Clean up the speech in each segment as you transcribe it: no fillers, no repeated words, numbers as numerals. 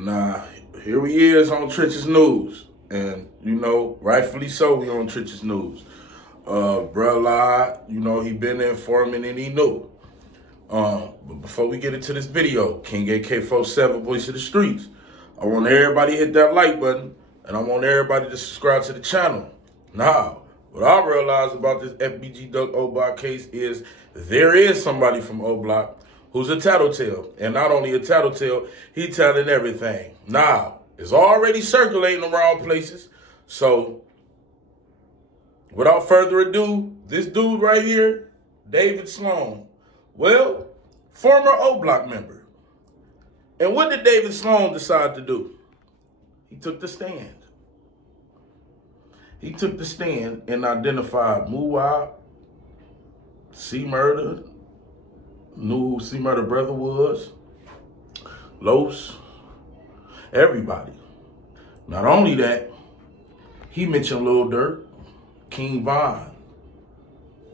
Nah, here he is on Trenches News. And, rightfully so, we on Trenches News. Bruh lied, he been informing and he knew. But before we get into this video, King AK-47, Voice of the Streets, I want everybody to hit that like button, and I want everybody to subscribe to the channel. Now, what I realized about this FBG Durk O-Block case is there is somebody from O-Block who's a tattletale. And not only a tattletale, he telling everything. Now, it's already circulating around places. So, without further ado, this dude right here, David Sloan, well, former O-Block member. And what did David Sloan decide to do? He took the stand. He took the stand and identified Muwab, C-Murder, knew who C-Murder brother was, Los, everybody. Not only that, he mentioned Lil Durk, King Von.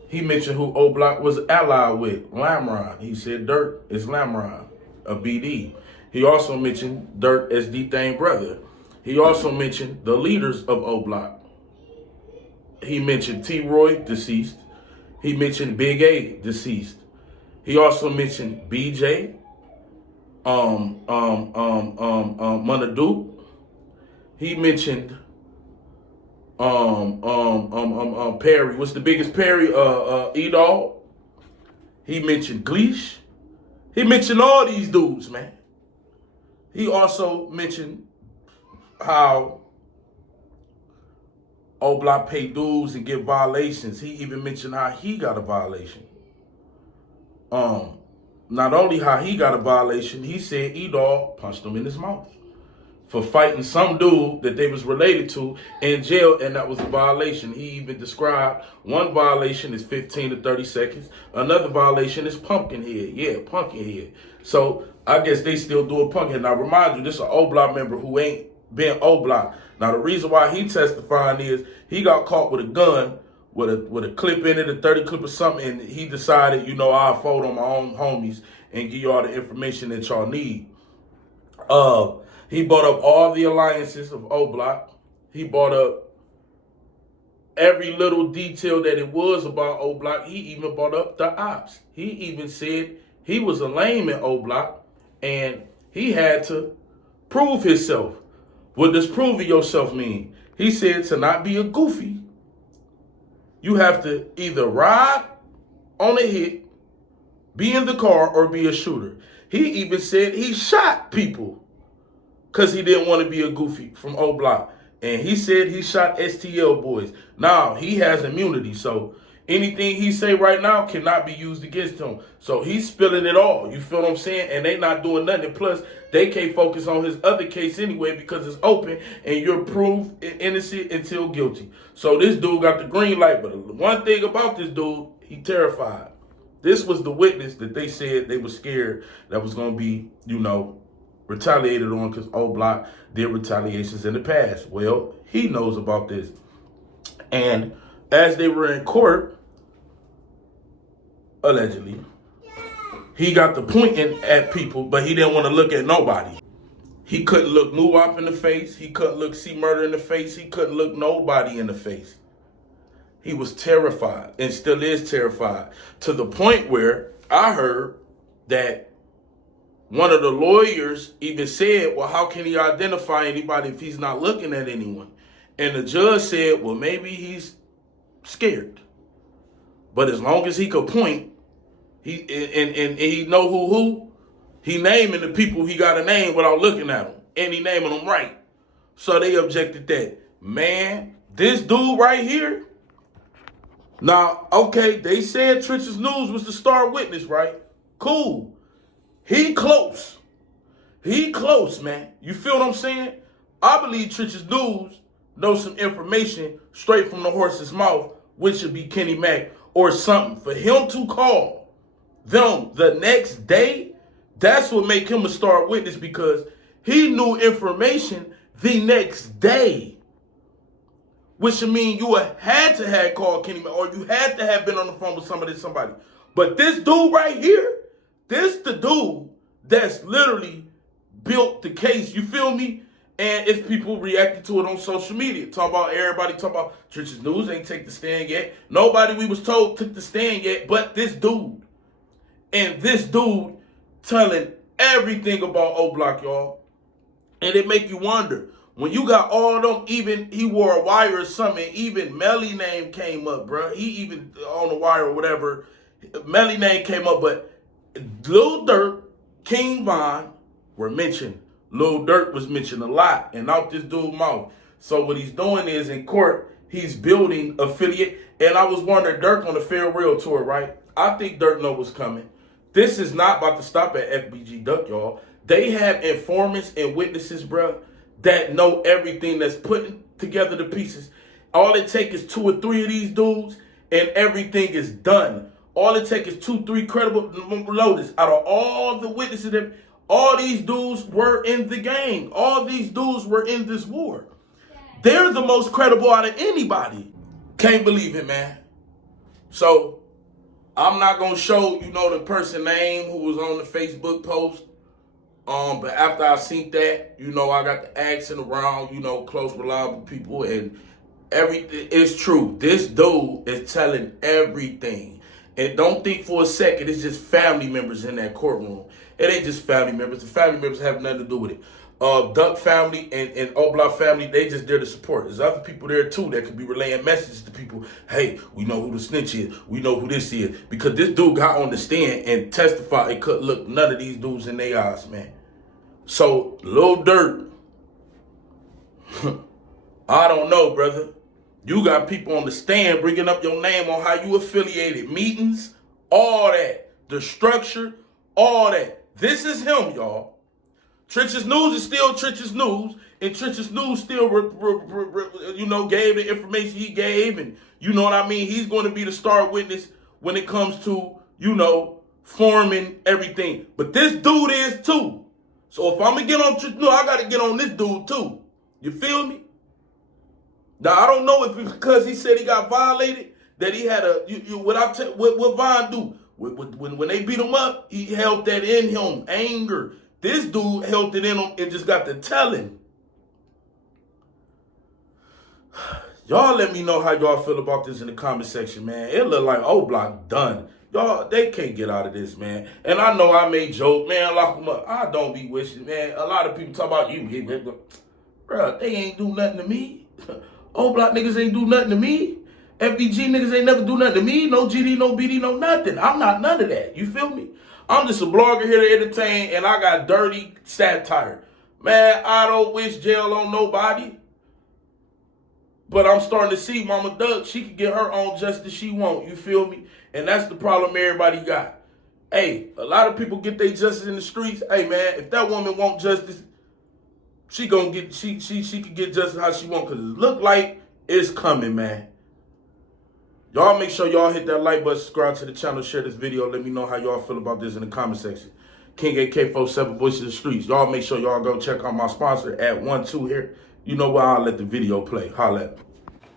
He mentioned who O-Block was allied with, Lamron. He said Durk is Lamron, a BD. He also mentioned Durk as D-Thang brother. He also mentioned the leaders of O-Block. He mentioned T-Roy, deceased. He mentioned Big A, deceased. He also mentioned BJ, Duke. He mentioned Perry. What's the biggest Perry? Edall. He mentioned Gleesh. He mentioned all these dudes, man. He also mentioned how O-Block pay dues and get violations. He even mentioned how he got a violation. Not only how he got a violation, he said Edall punched him in his mouth for fighting some dude that they was related to in jail, and that was a violation. He even described one violation is 15 to 30 seconds. Another violation is Pumpkinhead. Yeah, Pumpkinhead. So I guess they still do a Pumpkinhead. Now remind you, this is an O-Block member who ain't been O-Block. Now the reason why he testifying is he got caught with a gun with a clip in it, a 30 clip or something, and he decided, I'll fold on my own homies and give y'all the information that y'all need. He brought up all the alliances of O-Block. He brought up every little detail that it was about O-Block. He even brought up the Opps. He even said he was a lame in O-Block and he had to prove himself. What does proving yourself mean? He said to not be a goofy, you have to either ride on a hit, be in the car, or be a shooter. He even said he shot people because he didn't want to be a goofy from O-Block. And he said he shot STL boys. Now, he has immunity, so anything he say right now cannot be used against him. So he's spilling it all. You feel what I'm saying? And they not doing nothing. Plus, they can't focus on his other case anyway because it's open and you're proved innocent until guilty. So this dude got the green light. But one thing about this dude, he terrified. This was the witness that they said they were scared that was going to be, retaliated on because O-Block did retaliations in the past. Well, he knows about this. And as they were in court, allegedly, he got to pointing at people, but he didn't want to look at nobody. He couldn't look Muwab in the face. He couldn't look C-Murder in the face. He couldn't look nobody in the face. He was terrified and still is terrified to the point where I heard that one of the lawyers even said, well, how can he identify anybody if he's not looking at anyone? And the judge said, well, maybe he's scared. But as long as he could point, he know who, he naming the people he got to name without looking at them. And he naming them right. So they objected that. Man, this dude right here. Now, okay, they said Trenches News was the star witness, right? Cool. He close. He close, man. You feel what I'm saying? I believe Trenches News knows some information straight from the horse's mouth, which should be Kenny Mack or something. For him to call them the next day, that's what make him a star witness because he knew information the next day. Which would mean you had to have called Kenny Mack or you had to have been on the phone with somebody. But this dude right here, this the dude that's literally built the case, you feel me? And it's people reacting to it on social media. Talk about everybody, talk about Church's News ain't take the stand yet. Nobody we was told took the stand yet but this dude. And this dude telling everything about O-Block, y'all. And it make you wonder. When you got all them, even he wore a wire or something, even Melly name came up, bro. He even on the wire or whatever, Melly name came up, but Lil Durk, King Von were mentioned. Lil Durk was mentioned a lot, and out this dude's mouth. So what he's doing is in court, he's building affiliate. And I was wondering, Durk on the Fair Real tour, right? I think Durk know what's coming. This is not about to stop at FBG Duck, y'all. They have informants and witnesses, bro, that know everything that's putting together the pieces. All it takes is 2 or 3 of these dudes, and everything is done. All it takes is 2, 3 credible loaders. Out of all the witnesses, all these dudes were in the game. All these dudes were in this war. They're the most credible out of anybody. Can't believe it, man. So, I'm not going to show, the person name who was on the Facebook post. But after I seen that, I got the accent around, close, reliable people, and everything is true. This dude is telling everything. And don't think for a second it's just family members in that courtroom. It ain't just family members. The family members have nothing to do with it. Duck family and O-Block family, they just there to support. There's other people there too that could be relaying messages to people. Hey, we know who the snitch is. We know who this is. Because this dude got on the stand and testified and couldn't look none of these dudes in their eyes, man. So, Lil Durk, I don't know, brother. You got people on the stand bringing up your name on how you affiliated, meetings, all that. The structure, all that. This is him, y'all. Trench's News is still Trench's News, and Trench's News still, gave the information he gave, and you know what I mean? He's going to be the star witness when it comes to, forming everything. But this dude is too. So if I'm going to get on Trench's News, I got to get on this dude too. You feel me? Now, I don't know if it's because he said he got violated, that he had what Von do? When they beat him up, he held that in him, anger. This dude held it in him and just got to telling. Y'all let me know how y'all feel about this in the comment section, man. It look like O-Block done. Y'all, they can't get out of this, man. And I know I made joke, man, lock them up. I don't be wishing, man. A lot of people talk about you. Bro, they ain't do nothing to me. O-Block niggas ain't do nothing to me. FBG niggas ain't never do nothing to me. No GD, no BD, no nothing. I'm not none of that. You feel me? I'm just a blogger here to entertain, and I got dirty satire. Man, I don't wish jail on nobody. But I'm starting to see Mama Duck, she can get her own justice she want. You feel me? And that's the problem everybody got. Hey, a lot of people get their justice in the streets. Hey, man, if that woman want justice, she can get justice how she want, because it look like it's coming, man. Y'all make sure y'all hit that like button, subscribe to the channel, share this video. Let me know how y'all feel about this in the comment section. King AK47, Voice of the Streets. Y'all make sure y'all go check out my sponsor at 12 here. You know where I'll let the video play. Holla at me.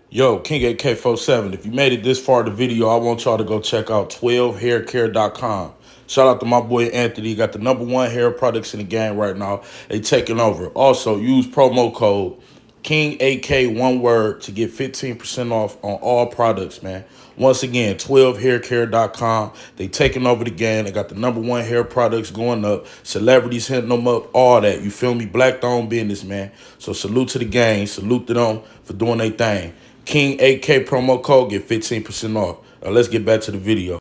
Yo, King AK47, if you made it this far in the video, I want y'all to go check out 12haircare.com. Shout out to my boy Anthony. He got the #1 hair products in the game right now. They taking over. Also, use promo code KingAK, one word, to get 15% off on all products, man. Once again, 12haircare.com. They taking over the game. They got the #1 hair products going up. Celebrities hitting them up, all that. You feel me? Black-owned business, man. So salute to the gang. Salute to them for doing their thing. King AK promo code, get 15% off. Let's get back to the video.